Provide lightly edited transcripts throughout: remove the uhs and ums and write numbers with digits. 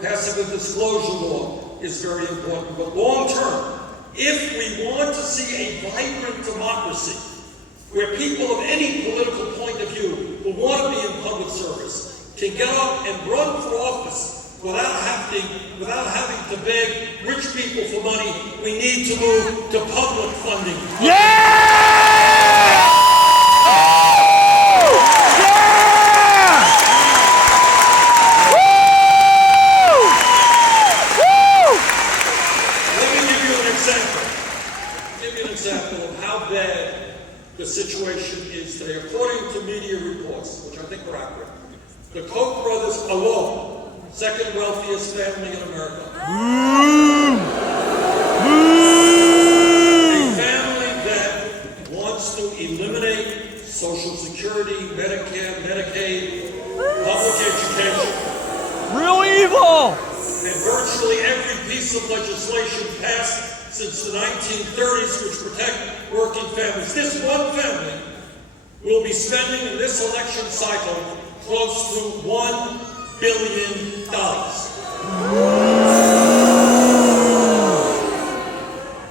passing a disclosure law is very important. But long term, if we want to see a vibrant democracy, where people of any political point of view who want to be in public service can get up and run for office without having to beg rich people for money, we need to move to public funding. Yeah! Of how bad the situation is today. According to media reports, which I think are accurate, the Koch brothers alone, second wealthiest family in America. A family that wants to eliminate Social Security, Medicare, Medicaid, public education. Real evil! And virtually every piece of legislation passed since the 1930s, which protect working families. This one family will be spending in this election cycle close to $1 billion.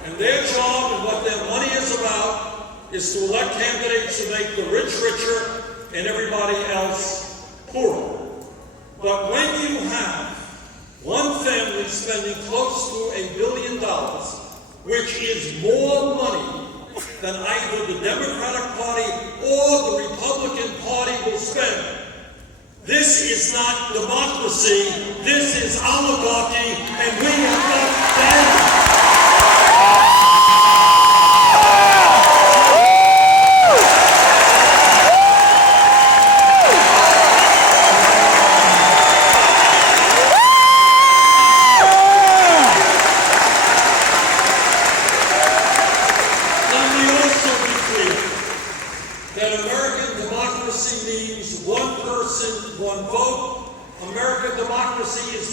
And their job and what their money is about is to elect candidates who make the rich richer and everybody else poorer. But when you have one family spending close to $1 billion, which is more money than either the Democratic Party or the Republican Party will spend. This is not democracy, this is oligarchy, and we have not banned it.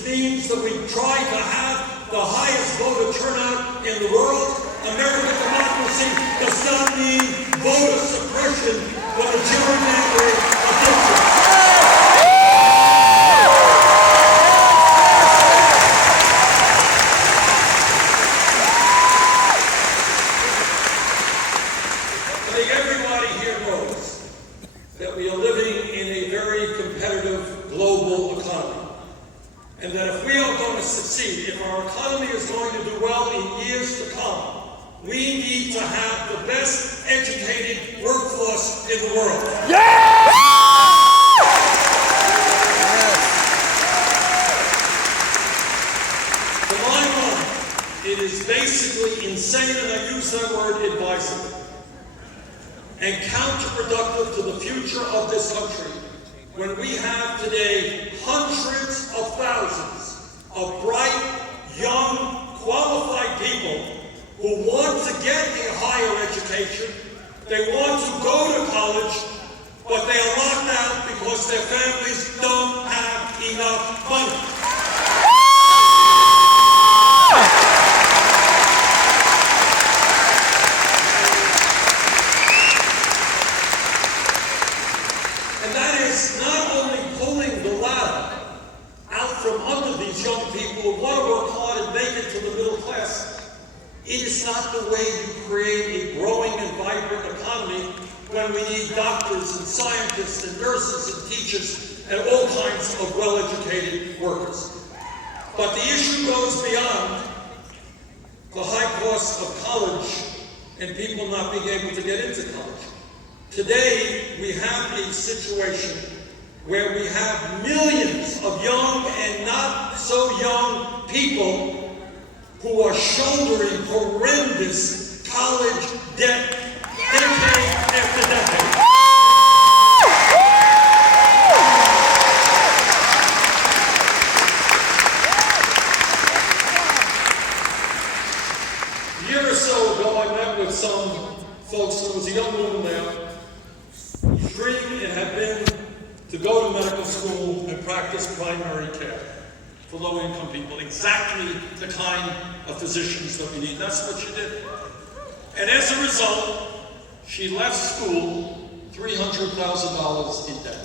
Means that we try to have the highest voter turnout in the world. American democracy does not mean voter suppression or the gerrymandering of districts. I think everybody here knows that we are living in a very competitive global economy. And that if we are going to succeed, if our economy is going to do well in years to come, we need to have the best educated workforce in the world. Yeah! To my mind, it is basically insane, and I use that word advisedly, and counterproductive to the future of this country when we have today hundreds of thousands of bright, young, qualified people who want to get a higher education. They want to go to college, but they are locked out because their families don't have enough money. It is not the way you create a growing and vibrant economy when we need doctors and scientists and nurses and teachers and all kinds of well-educated workers. But the issue goes beyond the high cost of college and people not being able to get into college. Today, we have a situation where we have millions of young and not so young people who are shouldering horrendous college debt decade after decade. A year or so ago, I met with some folks. There was a young woman there whose dream it had been to go to medical school and practice primary care for low-income people, exactly the kind of physicians that we need. That's what she did. And as a result, she left school $300,000 in debt.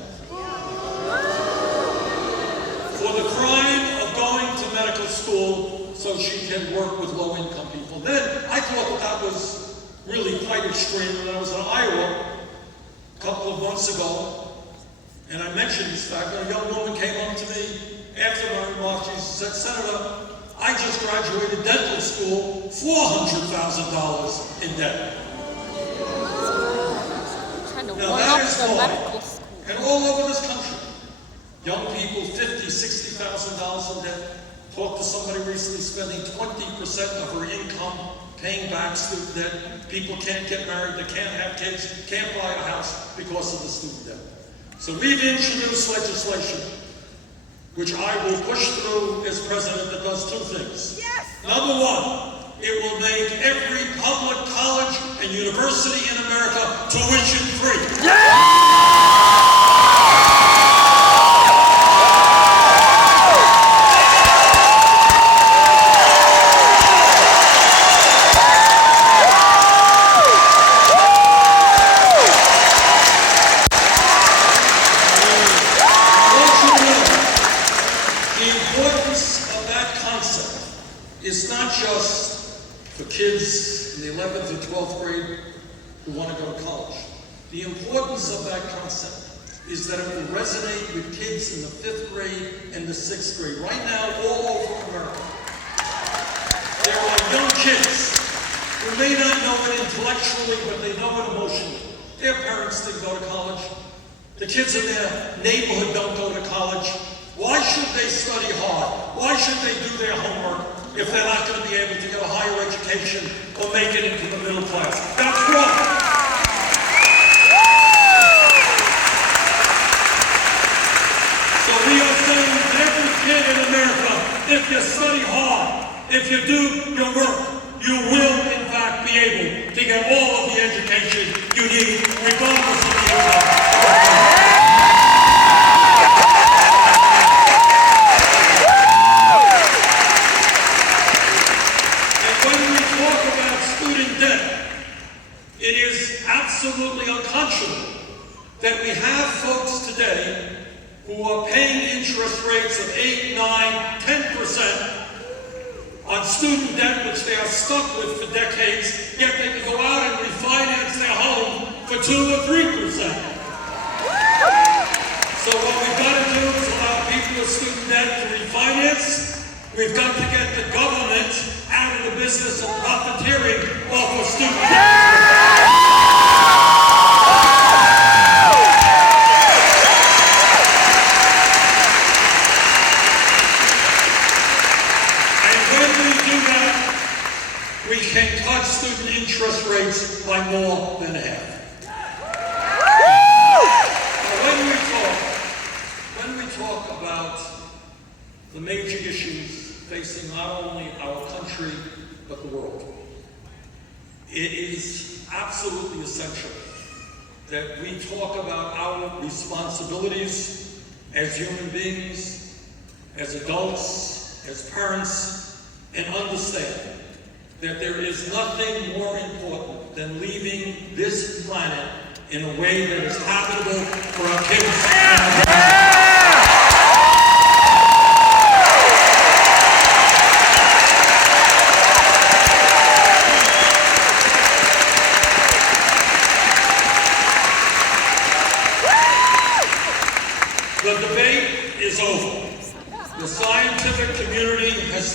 For the crime of going school so she can work with low-income people. Then I thought that was really quite extreme. When I was in Iowa a couple of months ago, and I mentioned this fact, a young woman came up to me after my remarks. She said, "Senator, I just graduated dental school, $400,000 in debt." Trying to Now one that up is the why, medical school. and all over this country, young people, $50,000, $60,000 in debt. Talked to somebody recently spending 20% of her income paying back student debt. People can't get married, they can't have kids, can't buy a house because of the student debt. So we've introduced legislation, which I will push through as president, that does two things. Yes. Number one, it will make every public college and university in America tuition free. It's not just for kids in the 11th and 12th grade who want to go to college. The importance of that concept is that it will resonate with kids in the 5th grade and the 6th grade. Right now, all over America, there are young kids who may not know it intellectually, but they know it emotionally. Their parents didn't go to college. The kids in their neighborhood don't go to college. Why should they study hard? Why should they do their homework if they're not going to be able to get a higher education or make it into the middle class? That's wrong. So we are saying that every kid in America, if you study hard, if you do your work, you will in fact be able to get all of the education you need, regardless of the income. It is absolutely unconscionable that we have folks today who are paying interest rates of 8, 9, 10% on student debt, which they are stuck with for decades, yet they can go out and refinance their home for 2 or 3%. So what we've got to do is allow people with student debt to refinance. We've got to get the government out of the business of profiteering off of student debt. We can cut student interest rates by more than half. Now, when we talk about the major issues facing not only our country, but the world, it is absolutely essential that we talk about our responsibilities as human beings, as adults, as parents, and understand that there is nothing more important than leaving this planet in a way that is habitable for our kids and our grandchildren. The debate is over. The scientific community has